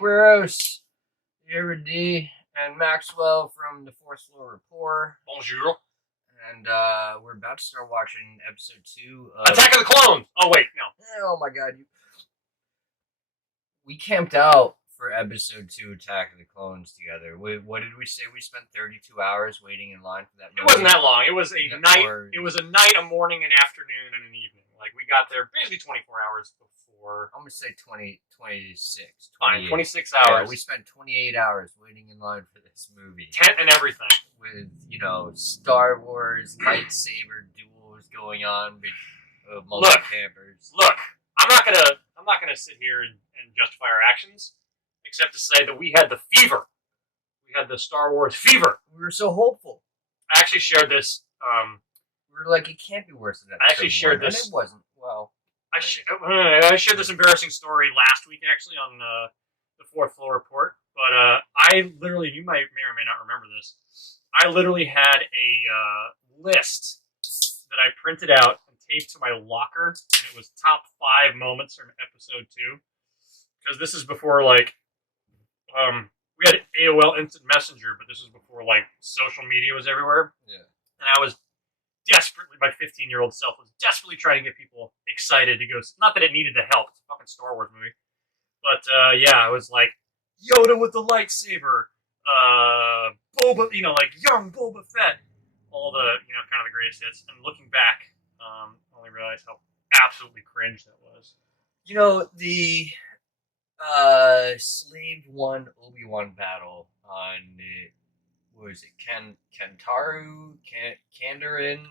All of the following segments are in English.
Queeroes, here with D and Maxwell from the Fourth Floor Report. Bonjour. And we're about to start watching episode 2 of Attack of the Clones! Oh, wait, no. Oh my god. We camped out for episode 2 Attack of the Clones together. What did we say? We spent 32 hours waiting in line for that movie? It wasn't that long. It was a night. It was a night, a morning, an afternoon, and an evening. Like, we got there basically 24 hours before. I'm going to say 26. Fine, 26 hours. Yeah, we spent 28 hours waiting in line for this movie. Tent and everything. With, Star Wars lightsaber duels going on among the campers. Look, I'm not gonna sit here and justify our actions, except to say that we had the fever. We had the Star Wars fever. We were so hopeful. I actually shared this. We were like, it can't be worse than that. I actually shared this. And it wasn't. Well, I shared this embarrassing story last week, actually, on the Fourth Floor Report. But I literally, you may or may not remember this. I literally had a list that I printed out and taped to my locker, and it was top 5 moments from episode 2. Because this is before, we had AOL Instant Messenger, but this was before, social media was everywhere. Yeah. And I was desperately, my 15-year-old self was desperately trying to get people excited to go. Not that it needed the help. It's a fucking Star Wars movie. But, I was like, Yoda with the lightsaber. Boba, young Boba Fett. All the, kind of the greatest hits. And looking back, I only realized how absolutely cringe that was. The Slave 1 Obi-Wan battle on, what was it, Kantaru? Kandarin?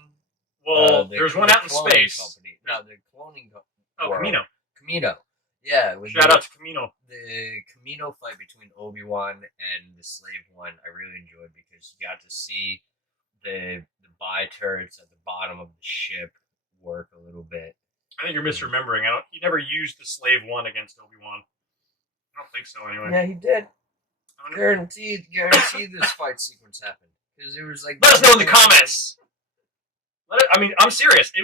Well, there's one out in space. Company. No, the cloning company. Oh, Camino. Yeah. Shout out to Camino. The Camino fight between Obi-Wan and the Slave 1, I really enjoyed because you got to see the bi-turrets at the bottom of the ship work a little bit. I think you're misremembering. He never used the Slave 1 against Obi-Wan. I don't think so, anyway. Yeah, he did. Guaranteed this fight sequence happened. Because it was like... Let us know in the comments! I'm serious. He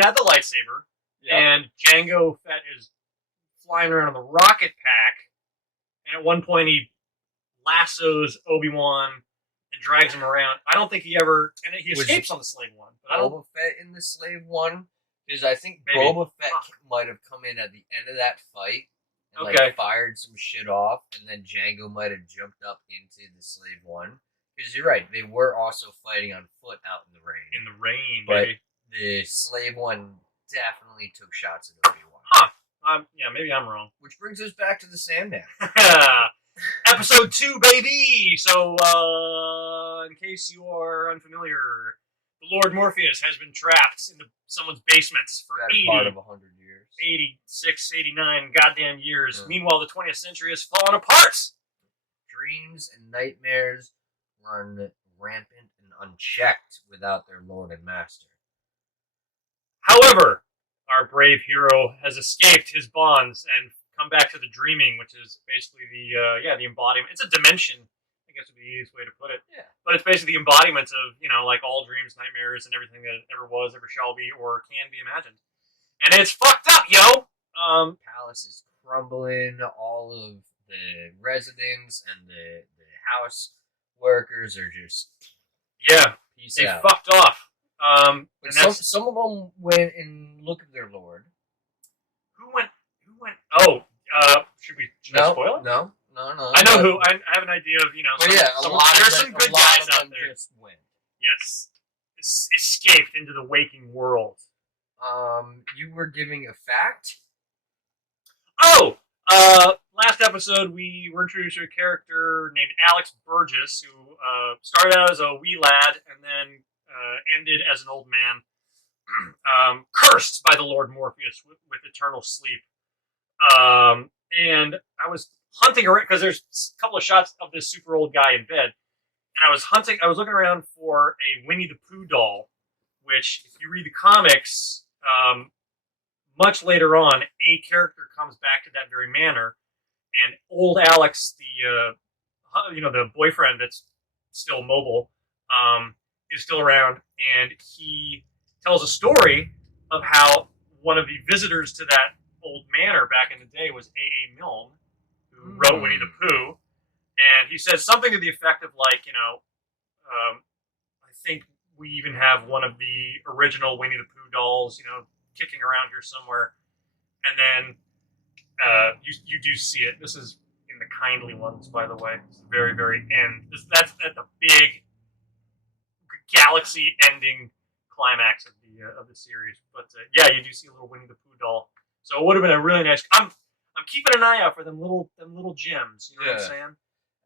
had the lightsaber, and Jango Fett is flying around on the rocket pack, and at one point he lassos Obi-Wan and drags him around. I don't think he escapes on the Slave 1. But Boba Fett in the Slave 1? Because I think Boba Fett might have come in at the end of that fight and fired some shit off, and then Jango might have jumped up into the Slave 1. Because you're right, they were also fighting on foot out in the rain. In the rain, but baby. The Slave 1 definitely took shots at Obi-Wan. Huh. Maybe I'm wrong. Which brings us back to the Sandman. Episode 2, baby! So, in case you are unfamiliar, the Lord Morpheus has been trapped in someone's basements for part of 100 years. 86, 89 goddamn years. Meanwhile, the 20th century has fallen apart! Dreams and nightmares run rampant and unchecked without their lord and master. However, our brave hero has escaped his bonds and come back to the dreaming, which is basically the embodiment. It's a dimension, I guess would be the easiest way to put it. Yeah. But it's basically the embodiment of, all dreams, nightmares, and everything that ever was, ever shall be, or can be imagined. And it's fucked up, yo! Palace is crumbling. All of the residents and the house workers are just... Yeah. They fucked off. Some of them went and looked at their lord. Who went? Oh, should I spoil it? No. I know who. I have an idea of, there's some good guys out there. Just went. Yes. Escaped into the waking world. You were giving a fact? Oh! Last episode, we were introduced to a character named Alex Burgess, who started out as a wee lad and then ended as an old man, cursed by the Lord Morpheus with eternal sleep. And I was hunting around, because there's a couple of shots of this super old guy in bed, and I was looking around for a Winnie the Pooh doll, which, if you read the comics, much later on, a character comes back to that very manor, and old Alex, the boyfriend that's still mobile, is still around, and he tells a story of how one of the visitors to that old manor back in the day was A.A. Milne, who who wrote Winnie the Pooh, and he says something to the effect of like, I think we even have one of the original Winnie the Pooh dolls, kicking around here somewhere, and then you do see it. This is in the kindly ones, by the way. It's the very, very end. That's at the big galaxy-ending climax of the series. But yeah, you do see a little Winnie the Pooh doll. So it would have been a really nice. I'm keeping an eye out for them little gems. You know what I'm saying?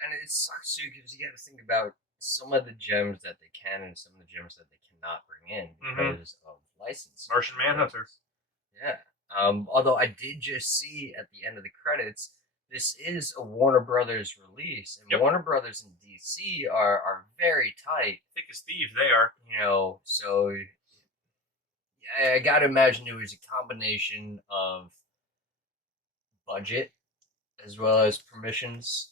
And it sucks too because you got to think about some of the gems that they can and some of the gems that they cannot bring in because of license. Martian Manhunter. Yeah. Although I did just see at the end of the credits, this is a Warner Brothers release, and Warner Brothers and DC are very tight. Thick as thieves, they are. So I gotta imagine it was a combination of budget as well as permissions.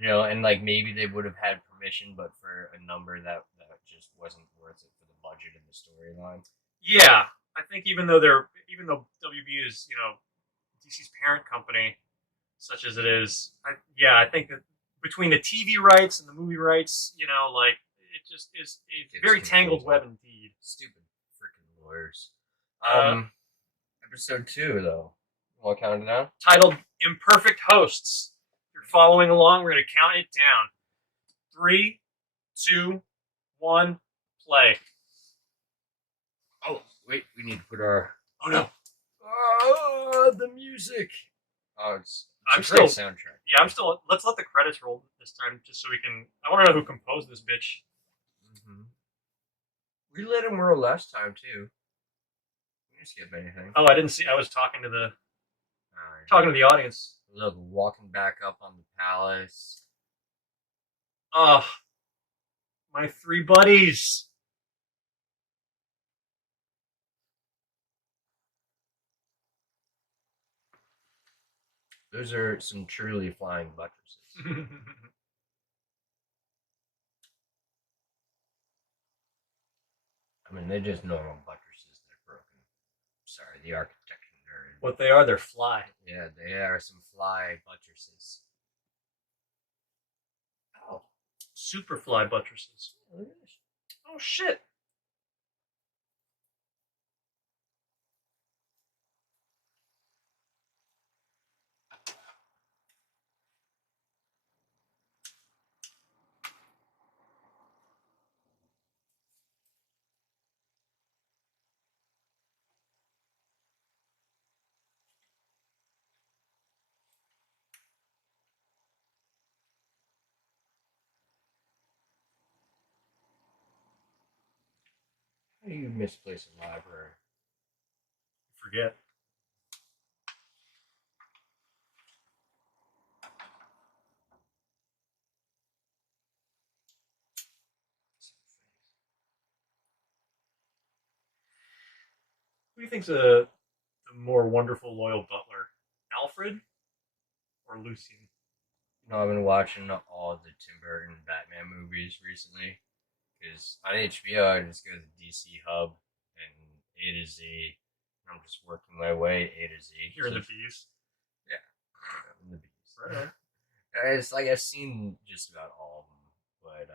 And like maybe they would have had permission, but for a number that just wasn't worth it for the budget and the storyline. Yeah, I think even though WB is DC's parent company, such as it is, I think that between the TV rights and the movie rights, it just is a very tangled web indeed. Stupid freaking lawyers. Episode 2 though. Want to count it down? Titled Imperfect Hosts. If you're following along, we're going to count it down. 3, 2, 1, play. Oh, wait, we need to put our... Oh, no. The music. Oh, it's I'm a still great soundtrack. Yeah, I'm still... Let's let the credits roll this time, just so we can... I want to know who composed this bitch. Mm-hmm. We let him roll last time, too. We didn't skip anything. Oh, I didn't see... I was talking to the... Talking to the audience. Look, walking back up on the palace. Oh, my 3 buddies. Those are some truly flying buttresses. I mean, they're just normal buttresses that are broken. Sorry, the architecture nerd. What they are, they're fly. Yeah, they are some fly buttresses. Oh. Super fly buttresses. Oh, shit. How do you misplace a library? Forget. Who do you think's the more wonderful, loyal butler? Alfred or Lucian? I've been watching all the Tim Burton Batman movies recently. Because on HBO, I just go to the DC Hub and A to Z. I'm just working my way A to Z. You're in the B's? Yeah. I'm in the B's. Right. It's like I've seen just about all of them. But,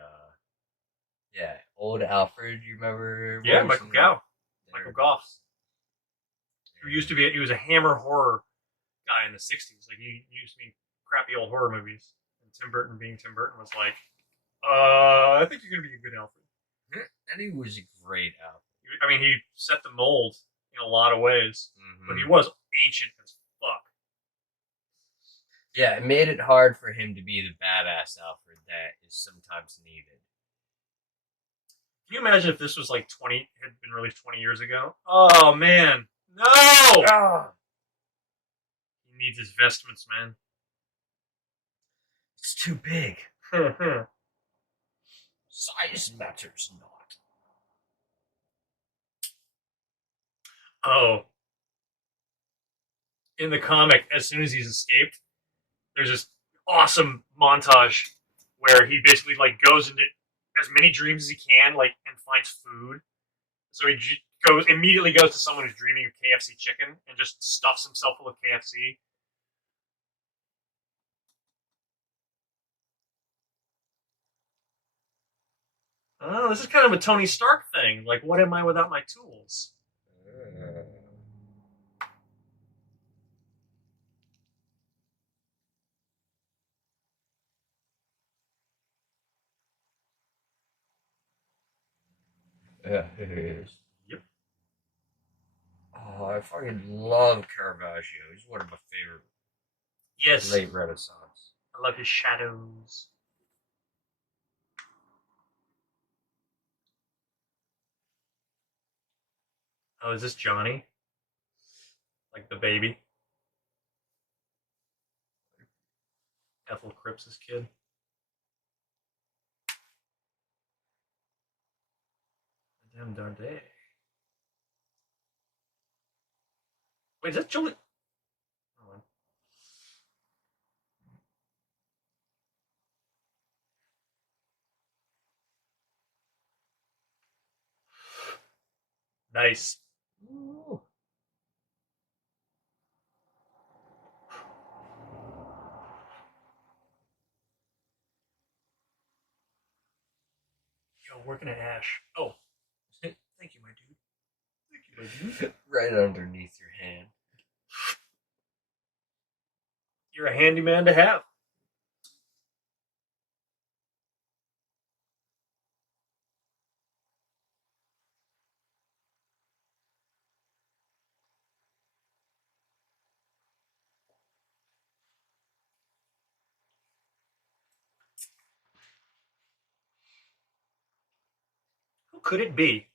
yeah. Old Alfred, you remember? Yeah, Michael Gough. Michael Gough. He was a Hammer horror guy in the 60s. Like, he used to be crappy old horror movies. And Tim Burton, being Tim Burton, was like, I think you're going to be a good Alfred. And he was a great Alfred. I mean, he set the mold in a lot of ways, but he was ancient as fuck. Yeah, it made it hard for him to be the badass Alfred that is sometimes needed. Can you imagine if this was like had been released 20 years ago? Oh, man. No! Ah. He needs his vestments, man. It's too big. Size matters not. Oh. In the comic, as soon as he's escaped, there's this awesome montage where he basically like goes into as many dreams as he can, like, and finds food. So he immediately goes to someone who's dreaming of KFC chicken and just stuffs himself full of KFC. Oh, this is kind of a Tony Stark thing. Like, what am I without my tools? Yeah, it is. Yep. Oh, I fucking love Caravaggio. He's one of my favorite Yes. late Renaissance. I love his shadows. Oh, is this Johnny? Like the baby? Ethel Cripps' kid? Madame Dardet. Wait, is that Julie? Oh, nice. Ooh. Yo, working at Ash. Oh, thank you, my dude. Thank you, my dude. Right underneath your hand. You're a handyman to have. Who could it be?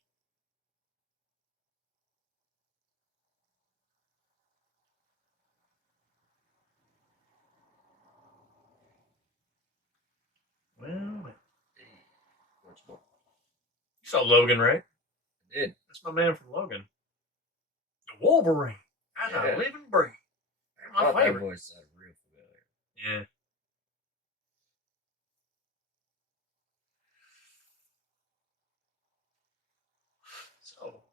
Well, What's more? you saw Logan, right? I did. That's my man from Logan. The Wolverine. That's Yeah. a living breed. I My thought that favorite. voice sounded real familiar. Yeah. So,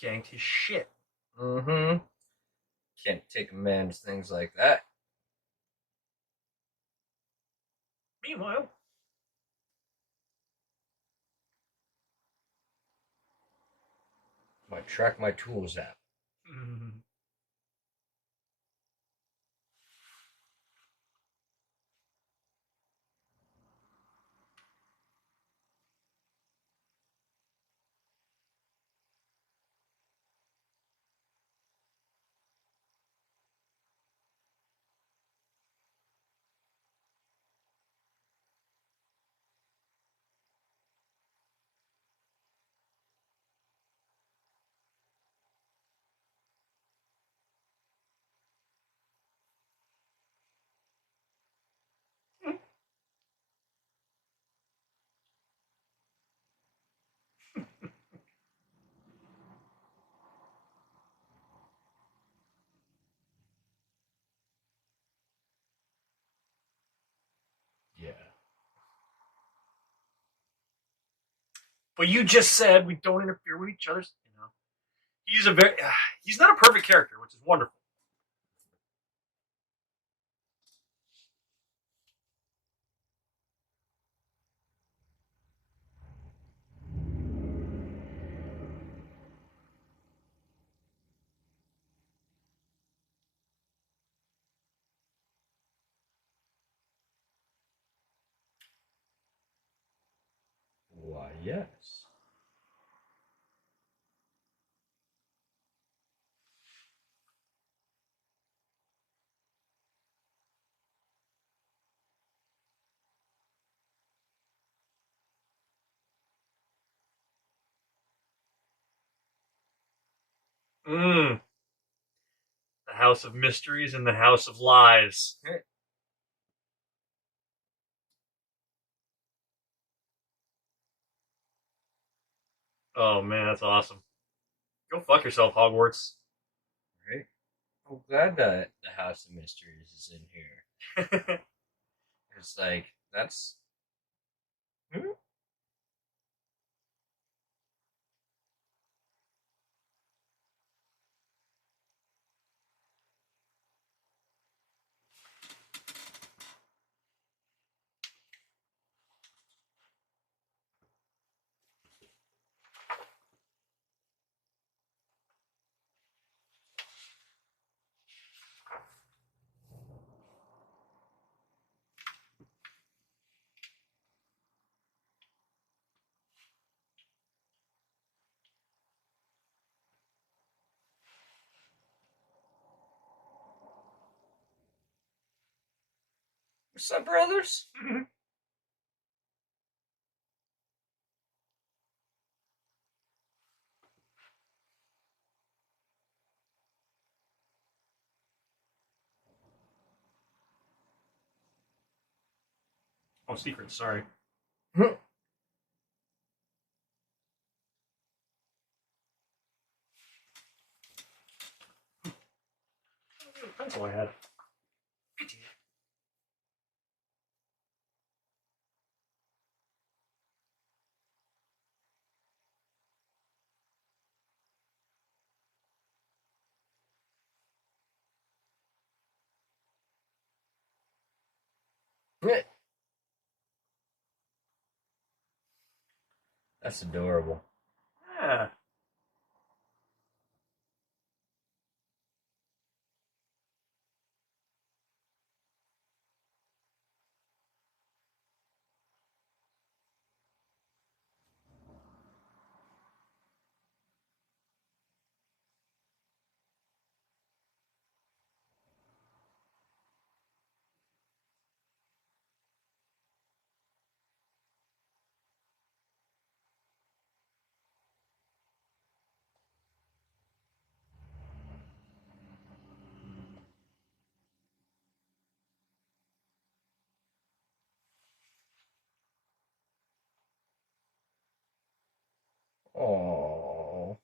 ganked his shit. Mm-hmm. Can't take a man's things like that. Meanwhile, My track my tools app. Yeah. but you just said we don't interfere with each other's. You know, he's a very. He's not a perfect character, which is wonderful. Why, yes. Mm. The House of Mysteries and the House of Lies. Oh man, that's awesome. Go fuck yourself, Hogwarts. Right? I'm glad that the House of Mysteries is in here. It's like that's. Hmm? What's up, brothers? Oh, secrets. Sorry. Pencil I had. That's adorable. Yeah. Oh.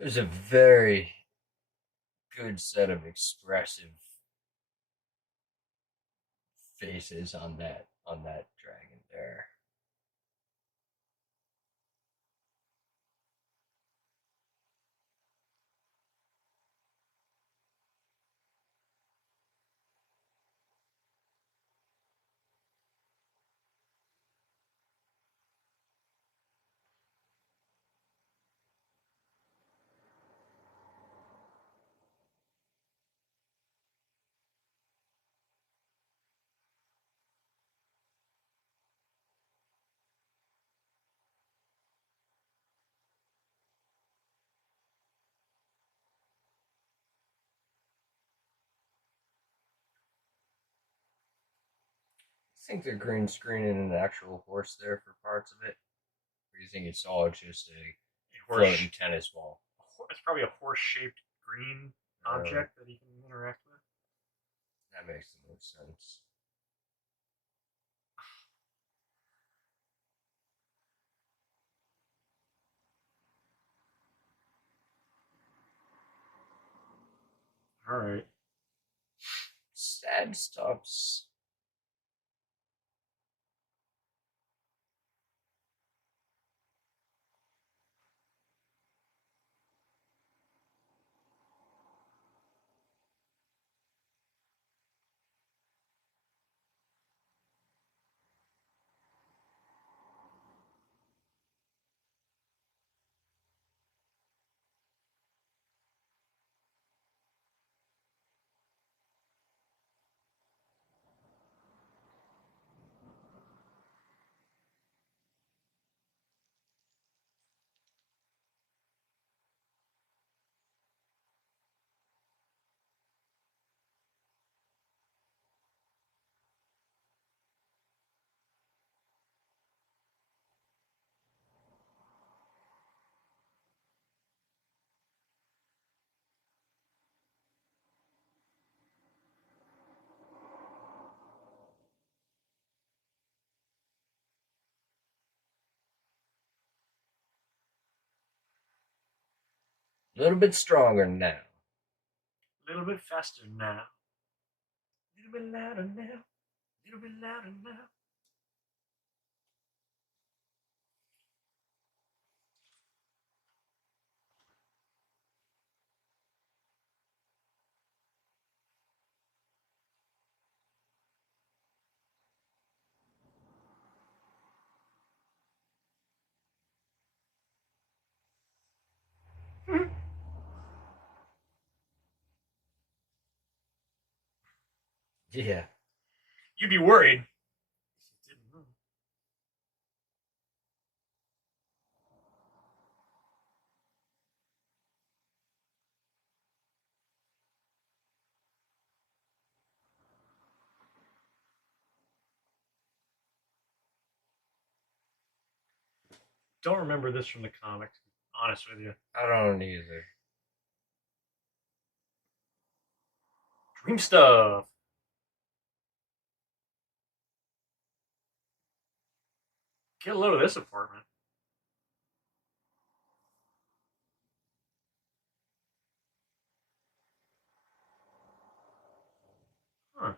There's a very good set of expressive faces on that dragon there. I think they're green screening an actual horse there for parts of it. Or do you think it's all just a floating tennis ball? It's probably a horse-shaped green object that he can interact with. That makes the most sense. All right. Sad stuffs. A little bit stronger now. A little bit faster now. A little bit louder now. A little bit louder now. Yeah. You'd be worried. Don't remember this from the comics, to be honest with you. I don't either. Dream stuff. Get a load of this apartment. Huh.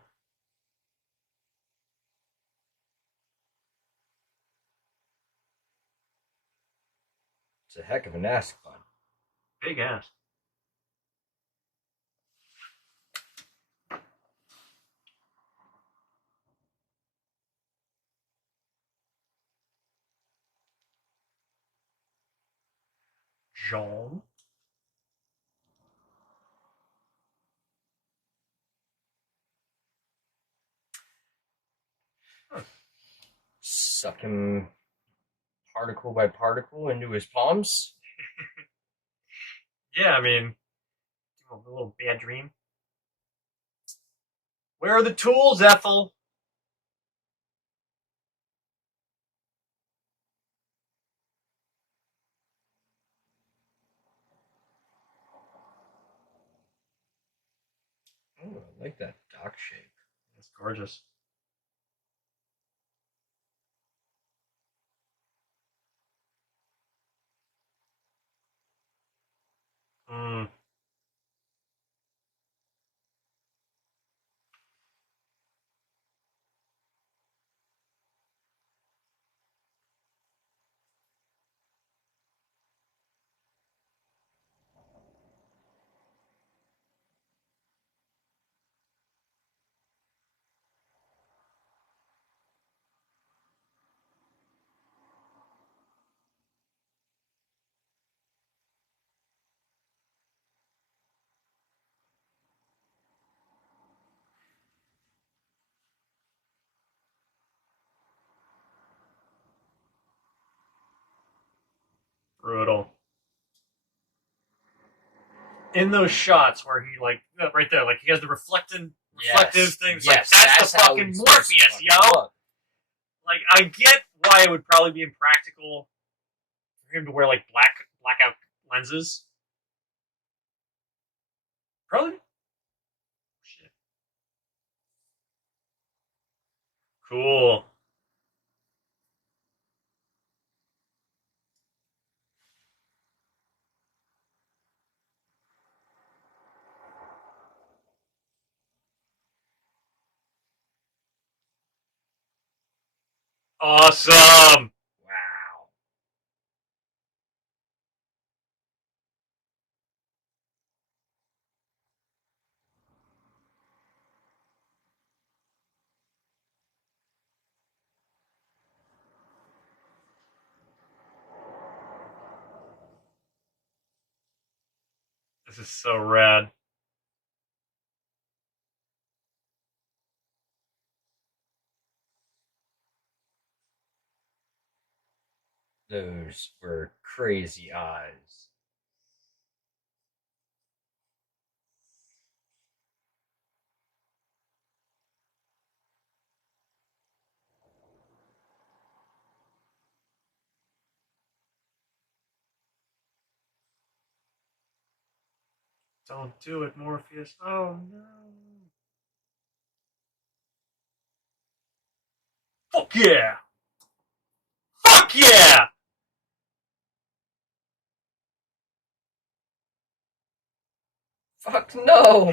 It's a heck of an ass bun. Big ass. Jean. Huh. Suck him particle by particle into his palms. Yeah, I mean, a little bad dream. Where are the tools, Ethel? Oh, I like that dock shape. It's gorgeous. Mm. Brutal. In those shots where he right there, like he has the reflective things. Yes, like that's the fucking Morpheus, yo. Look. Like I get why it would probably be impractical for him to wear like blackout lenses. Probably. Shit. Cool. Awesome. Wow. This is so rad. Those were crazy eyes. Don't do it, Morpheus. Oh no. Fuck yeah! Fuck yeah! Fuck no!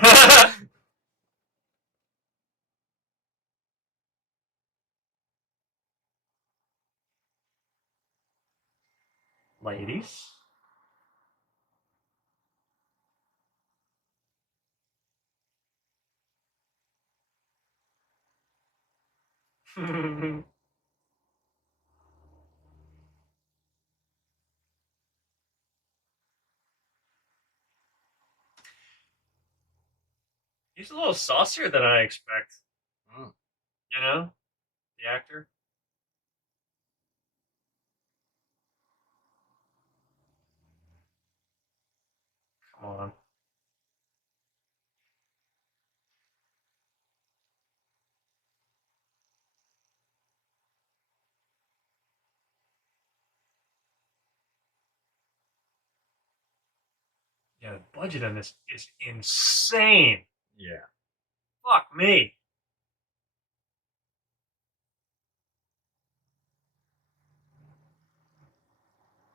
Ladies. He's a little saucier than I expect. Mm. You know? The actor. Come on. Yeah, the budget on this is insane. Yeah. Fuck me.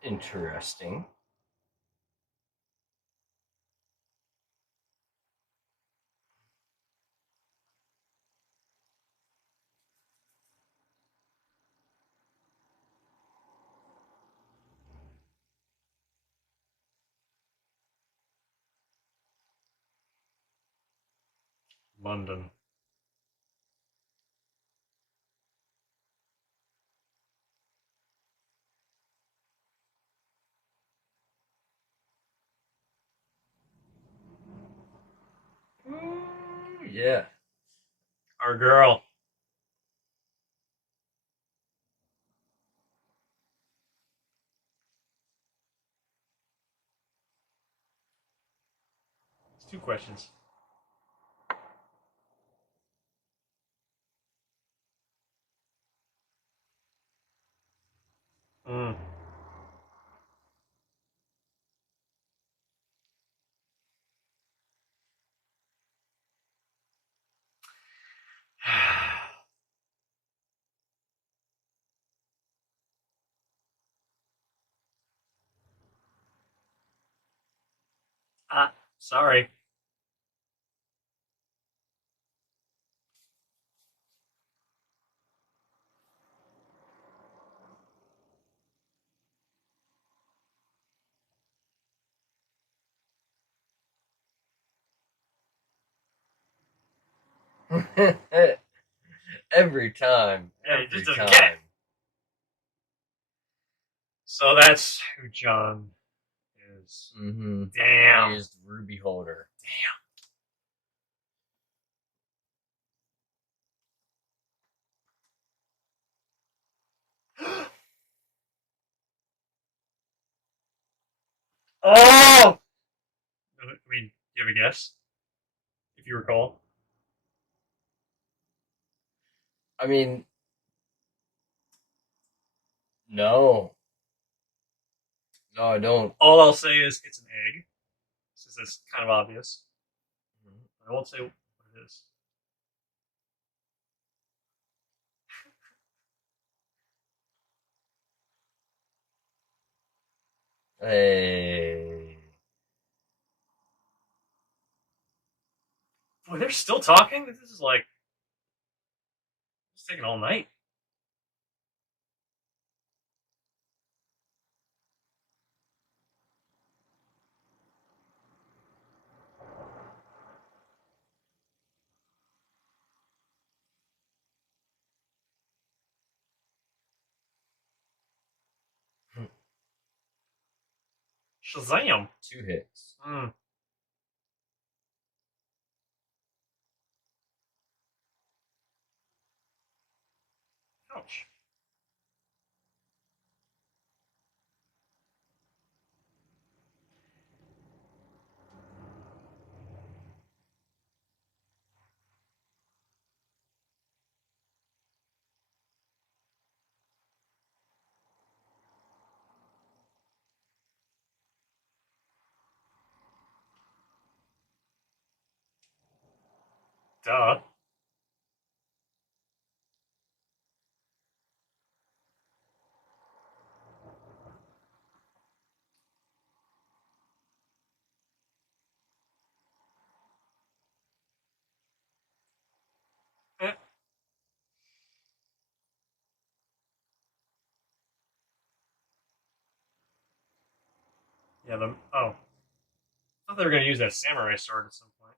Interesting. London. Ooh, yeah. Our girl. It's 2 questions. Mm. Sorry. Every time. Yeah, he Every just doesn't time. get it. So that's who John is. Mm-hmm. Damn. He is the Ruby holder. Oh! I mean, do you have a guess? If you recall? I mean, no. No, I don't. All I'll say is it's an egg. Since it's kind of obvious. I won't say what it is. Hey. Boy, they're still talking? This is like... It's taking all night. Shazam! 2 hits. Mm. Ouch. Duh. Yeah, oh. I thought they were going to use that samurai sword at some point.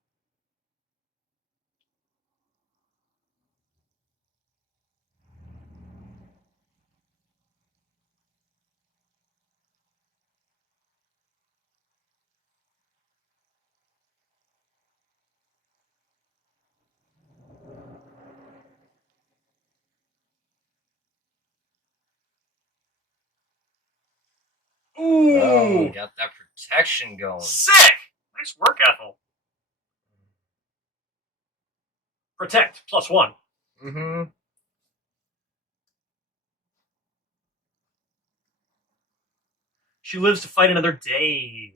Ooh! Oh, got that protection going. Sick! Nice work, Ethel. Protect, +1. Mm-hmm. She lives to fight another day.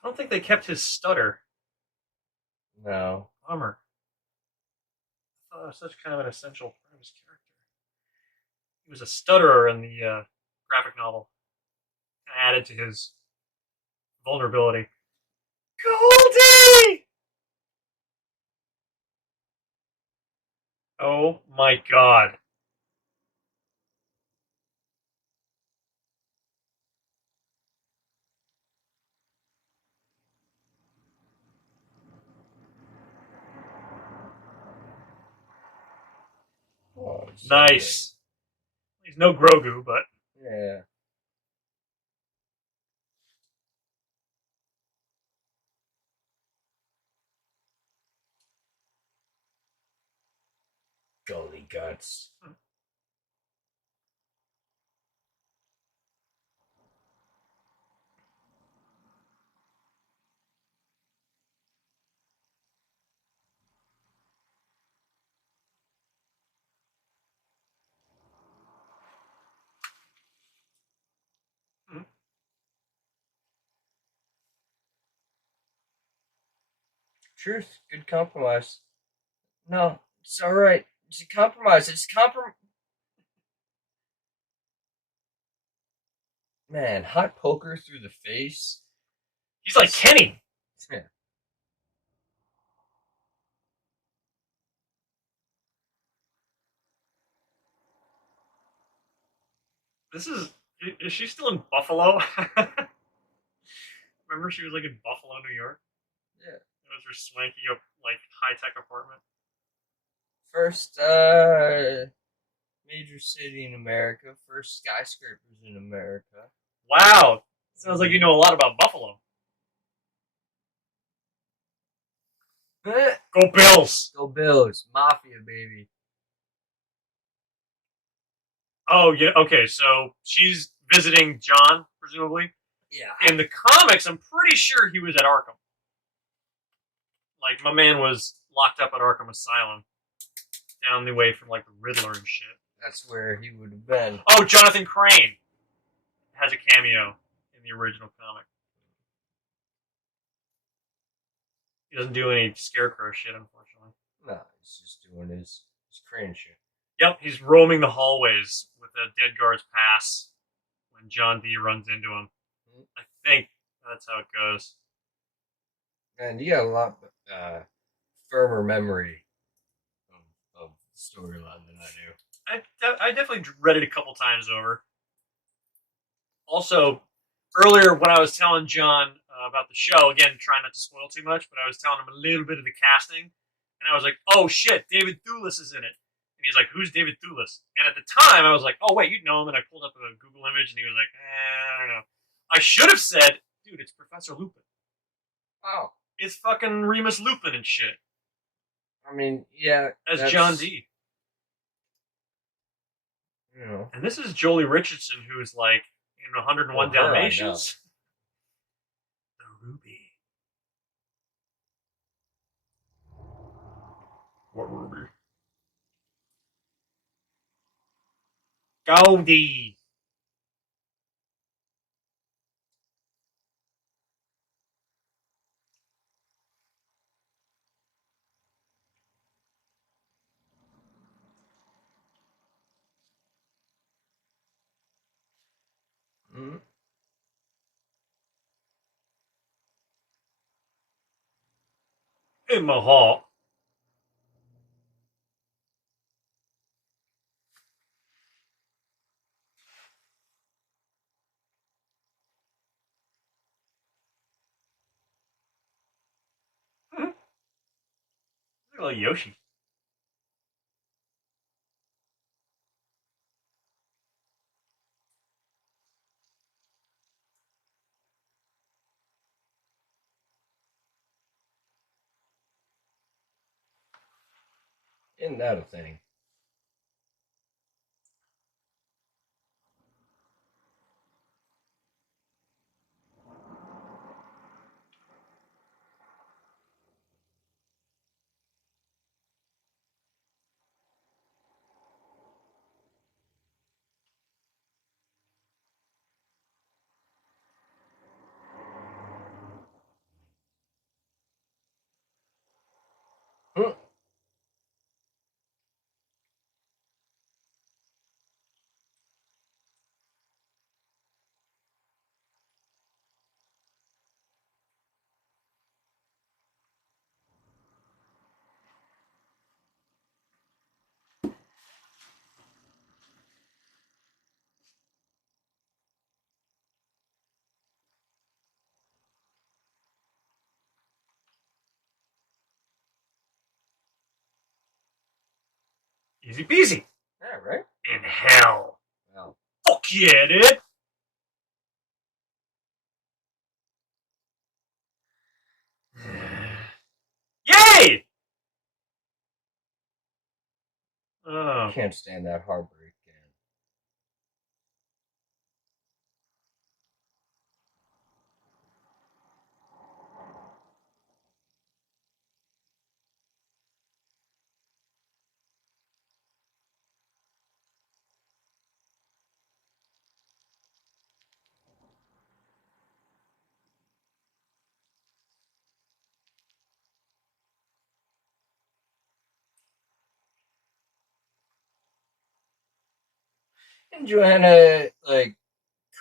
I don't think they kept his stutter. No. Bummer. I thought it was such kind of an essential part of his character. He was a stutterer in the graphic novel. Added to his vulnerability. Goldie! Oh my god. Oh, Nice. He's no Grogu, but yeah. Golly guts. Truth, good compromise. No, it's all right. It's a compromise. It's Man, hot poker through the face. he's like Kenny. Yeah. Is she still in Buffalo? Remember she was like in Buffalo, New York? Yeah. It was her swanky, like, high-tech apartment. First major city in America. First skyscrapers in America. Wow. Sounds like you know a lot about Buffalo. Go Bills! Go Bills. Mafia, baby. Oh, yeah, okay, so she's visiting John, presumably. Yeah. In the comics, I'm pretty sure he was at Arkham. Like, my man was locked up at Arkham Asylum. Down the way from, like, the Riddler and shit. That's where he would have been. Oh, Jonathan Crane has a cameo in the original comic. He doesn't do any Scarecrow shit, unfortunately. No, he's just doing his Crane shit. Yep, he's roaming the hallways with a dead guard's pass when John D runs into him. I think that's how it goes. And you got a lot firmer memory of the storyline than I do. I definitely read it a couple times over. Also, earlier when I was telling John about the show, again, trying not to spoil too much, but I was telling him a little bit of the casting, and I was like, oh shit, David Thewlis is in it. And he's like, who's David Thewlis? And at the time, I was like, oh wait, you'd know him. And I pulled up a Google image, and he was like, I don't know. I should have said, dude, it's Professor Lupin. Oh. It's fucking Remus Lupin and shit. I mean, yeah. As John D. You know. And this is Jolie Richardson, who's like in 101 Dalmatians. The Ruby. What Ruby? Goldie. Mm-hmm. In my heart. Look at little Yoshi. Isn't that a thing? Hmm. Easy peasy. Yeah, right? In hell. Wow. Fuck yeah, dude. Yay! Oh. Can't stand that heartbreak again. And Joanna, like,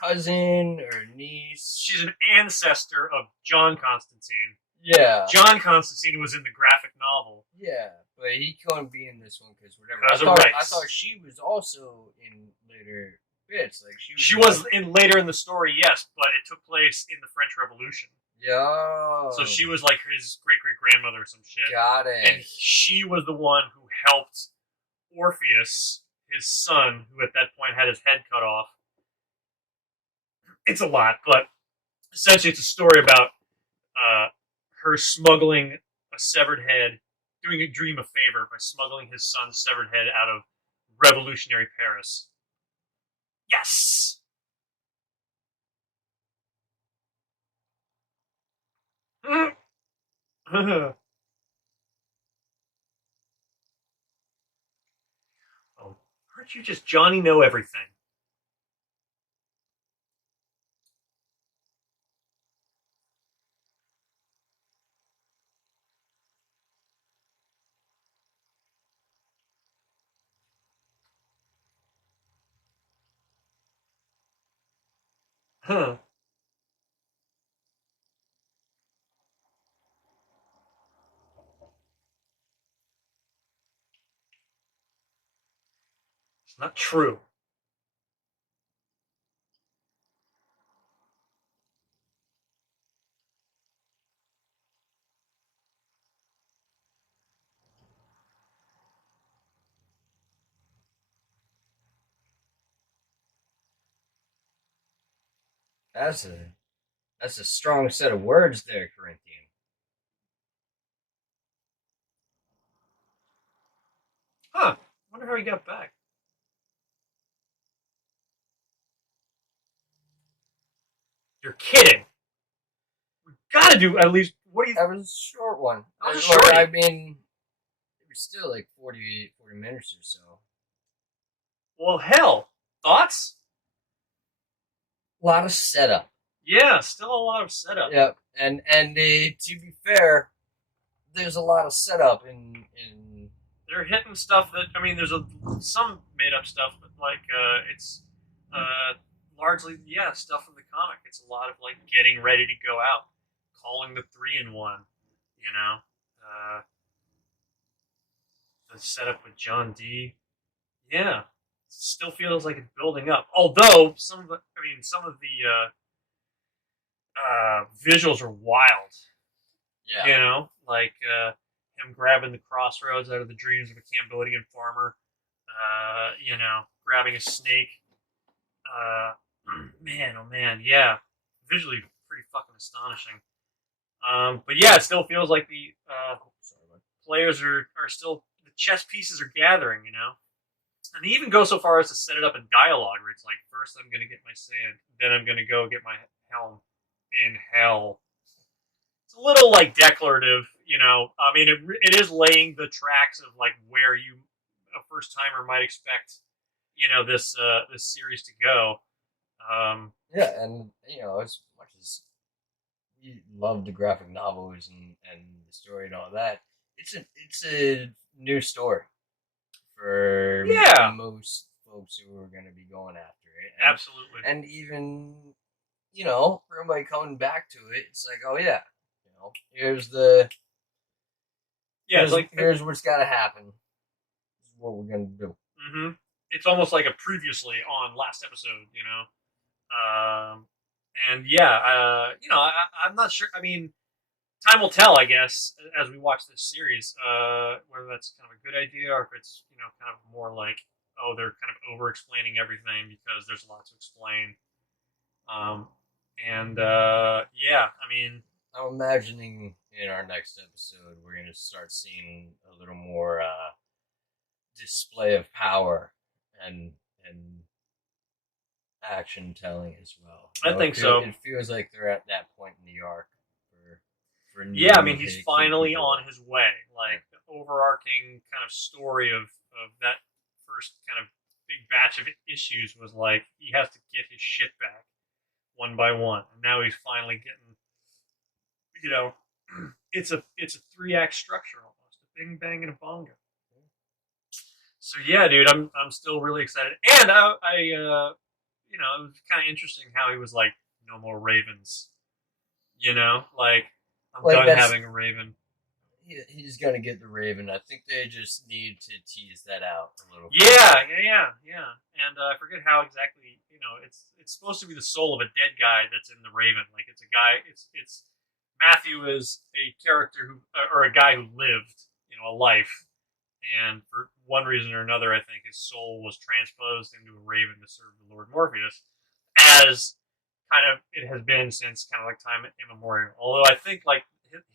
cousin or niece? She's an ancestor of John Constantine. Yeah. John Constantine was in the graphic novel. Yeah, but he couldn't be in this one because whatever. I thought she was also in later bits. Like she was in later in the story, yes, but it took place in the French Revolution. Yeah. So she was like his great grandmother or some shit. Got it. And she was the one who helped Orpheus, his son, who at that point had his head cut off. It's a lot, but essentially it's a story about her smuggling a severed head, doing a dream a favor by smuggling his son's severed head out of revolutionary Paris. Yes! Oh, aren't you just Johnny Know Everything? Huh. It's not true. That's a strong set of words there, Corinthian. Huh. Wonder how he got back. You're kidding. We gotta do at least. What do you? That was a short one. That was a short. I mean, it was still like 40 minutes or so. Well, hell. Thoughts? A lot of setup. Yeah, still a lot of setup. Yep, and to be fair, there's a lot of setup in. They're hitting stuff that, I mean, there's some made up stuff, but like it's largely, yeah, stuff from the comic. It's a lot of like getting ready to go out, calling the 3-in-1, you know, the setup with John D. Yeah, it still feels like it's building up. Although some of the visuals are wild. Yeah. You know, like him grabbing the crossroads out of the dreams of a Cambodian farmer. You know, grabbing a snake. Man, oh man, yeah, visually pretty fucking astonishing. But yeah, it still feels like the players are still, the chess pieces are gathering, you know. And they even go so far as to set it up in dialogue, where it's like, first I'm going to get my sand, then I'm going to go get my helm in hell. It's a little like declarative, you know. I mean, it is laying the tracks of like where a first timer might expect, you know, this series to go. Yeah, and you know, as much as we love the graphic novels and the story and all that, it's a new story for most folks who are going to be going after it. And, absolutely. And even, you know, for everybody coming back to it, it's like, oh yeah, you know, here's what's got to happen. This is what we're going to do. Mm-hmm. It's almost like a previously on last episode, you know. And yeah, you know, I'm not sure. I mean, time will tell, I guess, as we watch this series, whether that's kind of a good idea or if it's, you know, kind of more like, oh, they're kind of over-explaining everything because there's a lot to explain. Yeah, I mean, I'm imagining in our next episode we're going to start seeing a little more display of power and action telling as well. You know, I think so. It feels like they're at that point in the arc for yeah, I mean, he's finally on his way. Like the overarching kind of story of that first kind of big batch of issues was like he has to get his shit back one by one, and now he's finally getting. You know, it's a 3-act structure almost, a bing bang and a bongo. So yeah, dude, I'm still really excited, and I you know, it was kind of interesting how he was like, no more ravens. You know, like I'm done having a raven. He's gonna get the raven. I think they just need to tease that out a little. Yeah. And I forget how exactly. You know, it's supposed to be the soul of a dead guy that's in the raven. Like it's a guy. It's Matthew is a character who, or a guy who lived, you know, a life, and for one reason or another, I think his soul was transposed into a raven to serve the Lord Morpheus, as kind of it has been since kind of like time immemorial. Although I think like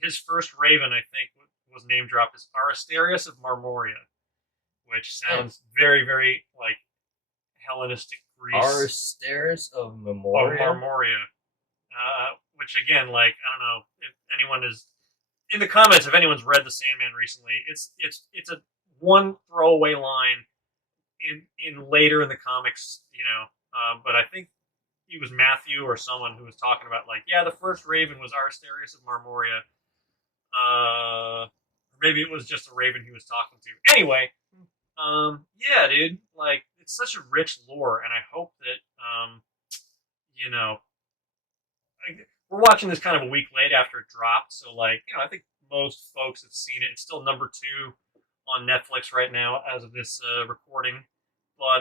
his first raven, I think was name dropped as Aristarius of Marmoria, which sounds very, very like Hellenistic Greece. Aristarius of Marmoria. Which again, like I don't know if anyone is in the comments. If anyone's read the Sandman recently, it's a one throwaway line in later in the comics, you know. But I think he was Matthew or someone who was talking about like, yeah, the first raven was Aristarius of Marmoria. Maybe it was just a raven he was talking to. Anyway, yeah, dude, like it's such a rich lore, and I hope that you know. We're watching this kind of a week late after it dropped, so like, you know, I think most folks have seen it. It's still number 2 on Netflix right now as of this recording, but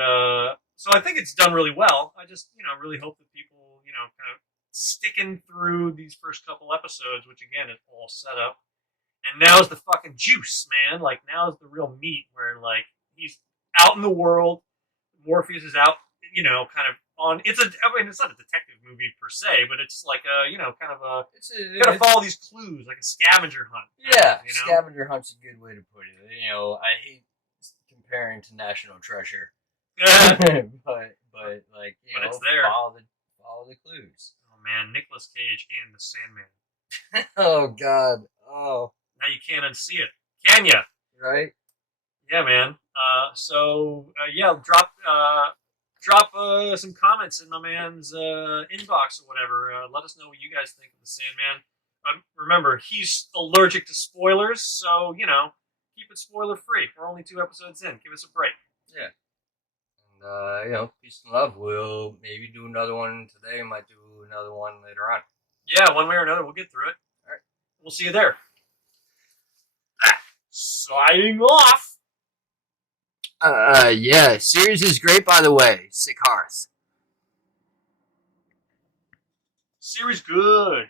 so I think it's done really well. I just, you know, really hope that people, you know, kind of sticking through these first couple episodes, which again is all set up, and now's the fucking juice, man. Like now's the real meat, where like he's out in the world, Morpheus is out, you know, kind of. I mean, it's not a detective movie per se, but it's like a, you know, kind of a. You gotta follow these clues, like a scavenger hunt. Yeah, you know? Scavenger hunt's a good way to put it. You know, I hate comparing to National Treasure, but like you know, it's there. Follow the clues. Oh man, Nicolas Cage and the Sandman. Oh God. Oh. Now you can't unsee it, can ya? Right. Yeah, man. Yeah, drop some comments in my man's inbox or whatever. Let us know what you guys think of the Sandman. Remember, he's allergic to spoilers, so, you know, keep it spoiler free. We're only 2 episodes in. Give us a break. Yeah. Peace and love. We'll maybe do another one today. Might do another one later on. Yeah, one way or another, we'll get through it. All right. We'll see you there. Signing off. Yeah, series is great, by the way. Sick Hearth. Series good.